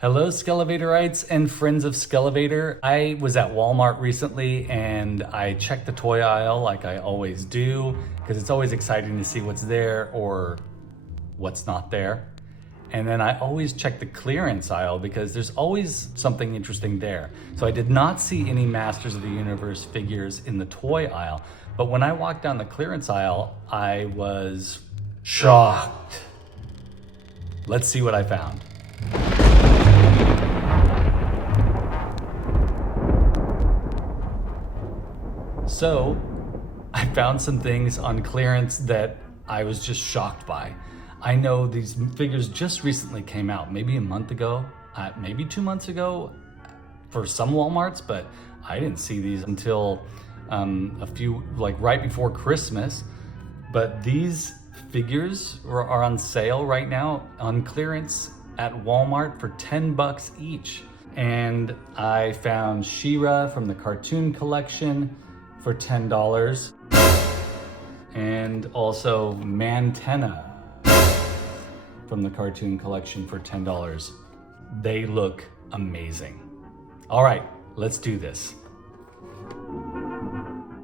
Hello Skele Vaderites and friends of Skele Vader. I was at Walmart recently and I checked the toy aisle like I always do because it's always exciting to see what's there or what's not there. And then I always check the clearance aisle because there's always something interesting there. So I did not see any Masters of the Universe figures in the toy aisle, but when I walked down the clearance aisle, I was shocked. Let's see what I found. So I found some things on clearance that I was just shocked by. I know these figures just recently came out, maybe a month ago, maybe 2 months ago for some Walmarts, but I didn't see these until a few, like right before Christmas. But these figures are on sale right now on clearance at Walmart for 10 bucks each. And I found She-Ra from the cartoon collection for $10, and also Mantenna from the cartoon collection for $10. They look amazing. All right, let's do this.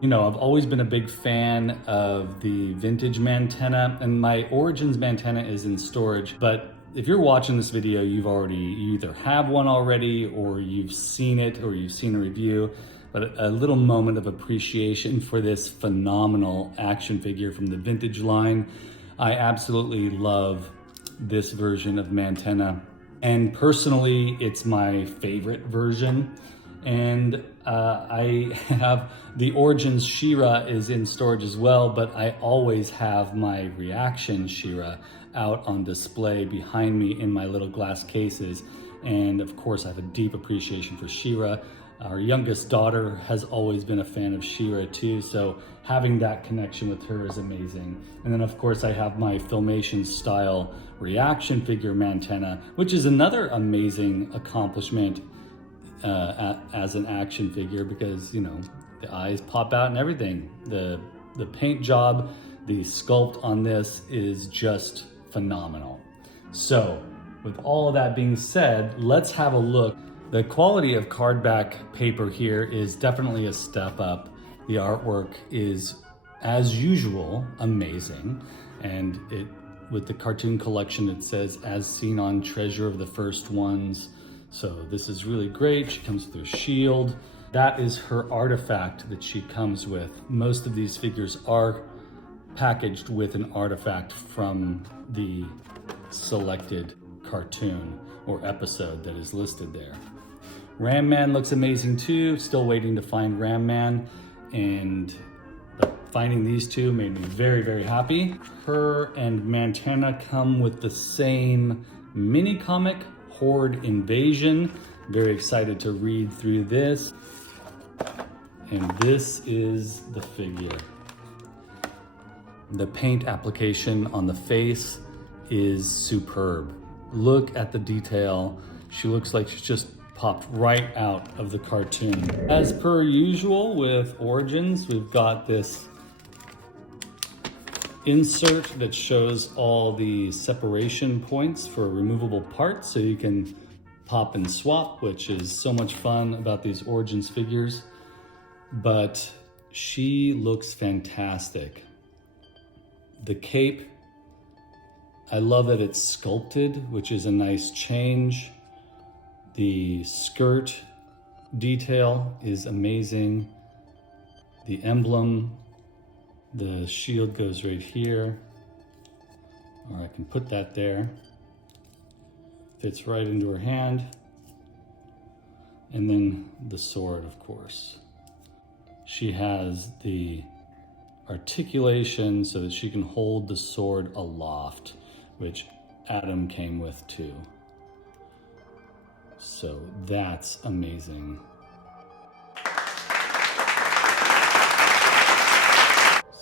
You know, I've always been a big fan of the vintage Mantenna, and my Origins Mantenna is in storage, but if you're watching this video, you either have one already or you've seen it or you've seen a review. But a little moment of appreciation for this phenomenal action figure from the vintage line. I absolutely love this version of Mantenna. And personally, it's my favorite version. And I have the Origins She-Ra is in storage as well, but I always have my reaction She-Ra out on display behind me in my little glass cases. And of course, I have a deep appreciation for She-Ra. Our youngest daughter has always been a fan of She-Ra too, so having that connection with her is amazing. And then of course I have my Filmation style reaction figure Mantenna, which is another amazing accomplishment as an action figure because, you know, the eyes pop out and everything. The paint job, the sculpt on this is just phenomenal. So with all of that being said, let's have a look. The quality of cardback paper here is definitely a step up. The artwork is, as usual, amazing. And with the cartoon collection, it says, as seen on Treasure of the First Ones. So this is really great. She comes with her shield. That is her artifact that she comes with. Most of these figures are packaged with an artifact from the selected cartoon or episode that is listed there. Ram Man looks amazing too. Still waiting to find Ram Man, and finding these two made me very, very happy. Her and Mantenna come with the same mini comic, Horde Invasion. Very excited to read through this. And this is the figure. The paint application on the face is superb. Look at the detail. She looks like she's just popped right out of the cartoon. As per usual with Origins, we've got this insert that shows all the separation points for removable parts so you can pop and swap, which is so much fun about these Origins figures. But she looks fantastic. The cape, I love that it's sculpted, which is a nice change. The skirt detail is amazing. The emblem, the shield goes right here, or I can put that there. Fits right into her hand. And then the sword, of course. She has the articulation so that she can hold the sword aloft, which Adam came with too. So that's amazing.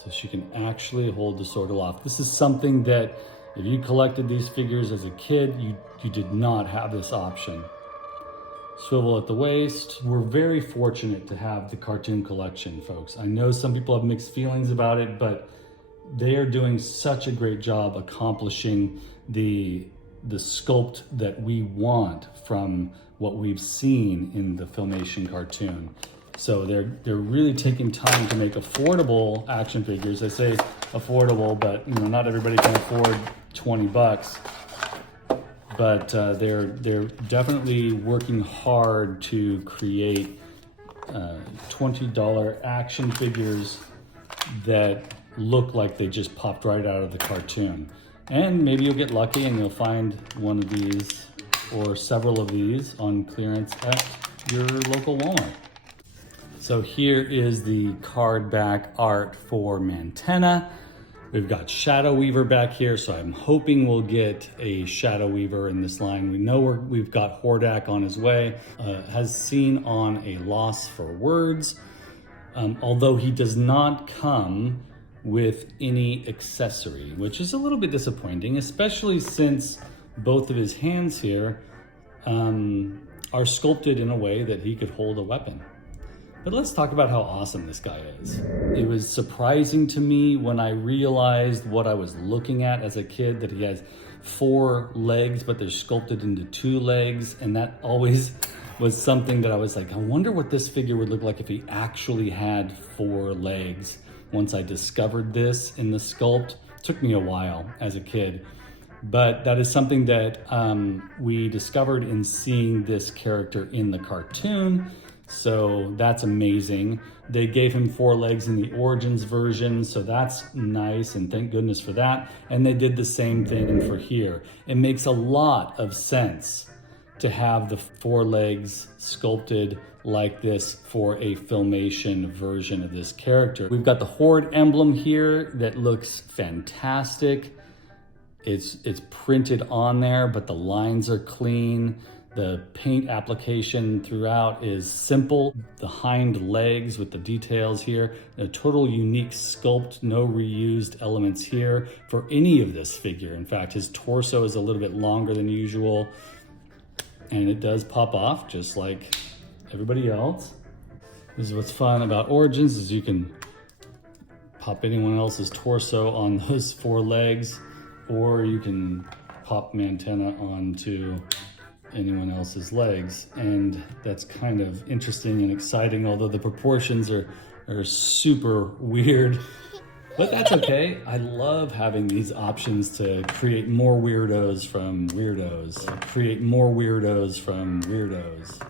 So she can actually hold the sword aloft. This is something that if you collected these figures as a kid, you did not have this option. Swivel at the waist. We're very fortunate to have the cartoon collection, folks. I know some people have mixed feelings about it, but they are doing such a great job accomplishing the the sculpt that we want from what we've seen in the Filmation cartoon. So they're really taking time to make affordable action figures. I say affordable, but you know, not everybody can afford 20 bucks. But they're definitely working hard to create $20 action figures that look like they just popped right out of the cartoon. And maybe you'll get lucky and you'll find one of these or several of these on clearance at your local Walmart. So here is the card back art for Mantenna. We've got Shadow Weaver back here, so I'm hoping we'll get a Shadow Weaver in this line. We know we've got Hordak on his way, has seen on a loss for words, although he does not come with any accessory, which is a little bit disappointing, especially since both of his hands here are sculpted in a way that he could hold a weapon. But let's talk about how awesome this guy is. It was surprising to me when I realized what I was looking at as a kid, that he has 4 legs, but they're sculpted into 2 legs. And that always was something that I was like, I wonder what this figure would look like if he actually had 4 legs. Once I discovered this in the sculpt, it took me a while as a kid. But that is something that we discovered in seeing this character in the cartoon. So that's amazing. They gave him 4 legs in the Origins version, so that's nice, and thank goodness for that. And they did the same thing for here. It makes a lot of sense to have the 4 legs sculpted like this for a Filmation version of this character. We've got the Horde emblem here that looks fantastic. It's printed on there, but the lines are clean. The paint application throughout is simple. The hind legs with the details here, a total unique sculpt, no reused elements here for any of this figure. In fact, his torso is a little bit longer than usual, and it does pop off just like everybody else. This is what's fun about Origins, is you can pop anyone else's torso on those 4 legs, or you can pop Mantenna onto anyone else's legs, and that's kind of interesting and exciting, although the proportions are super weird, but that's okay. I love having these options to create more weirdos from weirdos, create more weirdos from weirdos.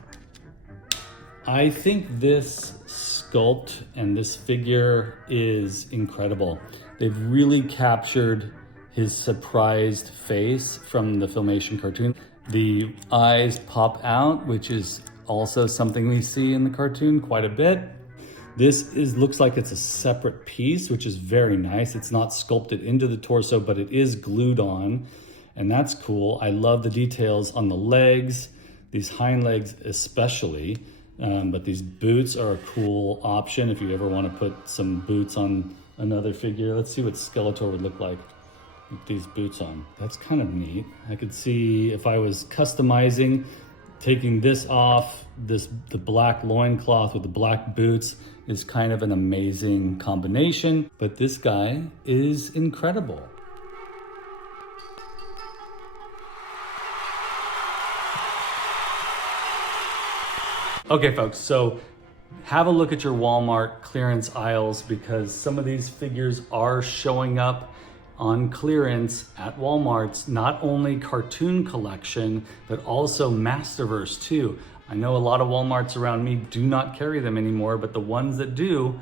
I think this sculpt and this figure is incredible. They've really captured his surprised face from the Filmation cartoon. The eyes pop out, which is also something we see in the cartoon quite a bit. This looks like it's a separate piece, which is very nice. It's not sculpted into the torso, but it is glued on, and that's cool. I love the details on the legs, these hind legs especially, but these boots are a cool option if you ever want to put some boots on another figure. Let's see what Skeletor would look like with these boots on. That's kind of neat. I could see if I was customizing, taking this off, the black loincloth with the black boots is kind of an amazing combination, but this guy is incredible. Okay folks, so have a look at your Walmart clearance aisles, because some of these figures are showing up on clearance at Walmart's, not only cartoon collection, but also Masterverse too. I know a lot of Walmarts around me do not carry them anymore, but the ones that do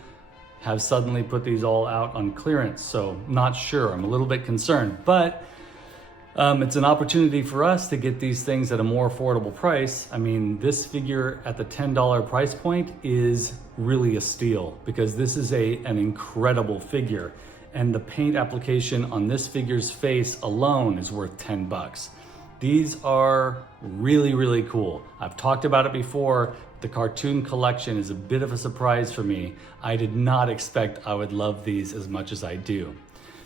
have suddenly put these all out on clearance. So not sure, I'm a little bit concerned, but it's an opportunity for us to get these things at a more affordable price. I mean, this figure at the $10 price point is really a steal, because this is an incredible figure. And the paint application on this figure's face alone is worth 10 bucks. These are really, really cool. I've talked about it before. The cartoon collection is a bit of a surprise for me. I did not expect I would love these as much as I do.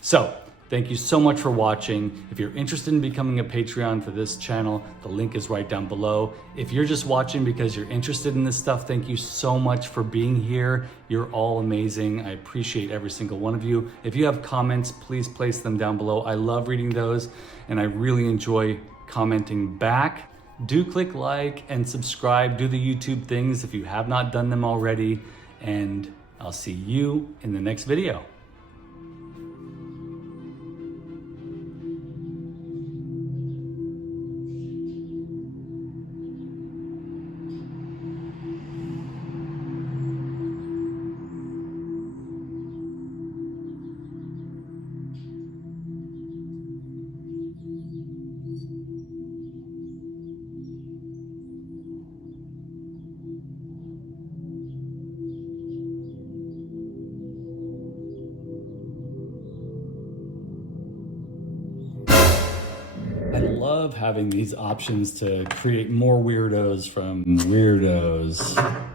So, thank you so much for watching. If you're interested in becoming a Patreon for this channel, the link is right down below. If you're just watching because you're interested in this stuff, thank you so much for being here. You're all amazing. I appreciate every single one of you. If you have comments, please place them down below. I love reading those, and I really enjoy commenting back. Do click like and subscribe. Do the YouTube things if you have not done them already. And I'll see you in the next video. I love having these options to create more weirdos from weirdos.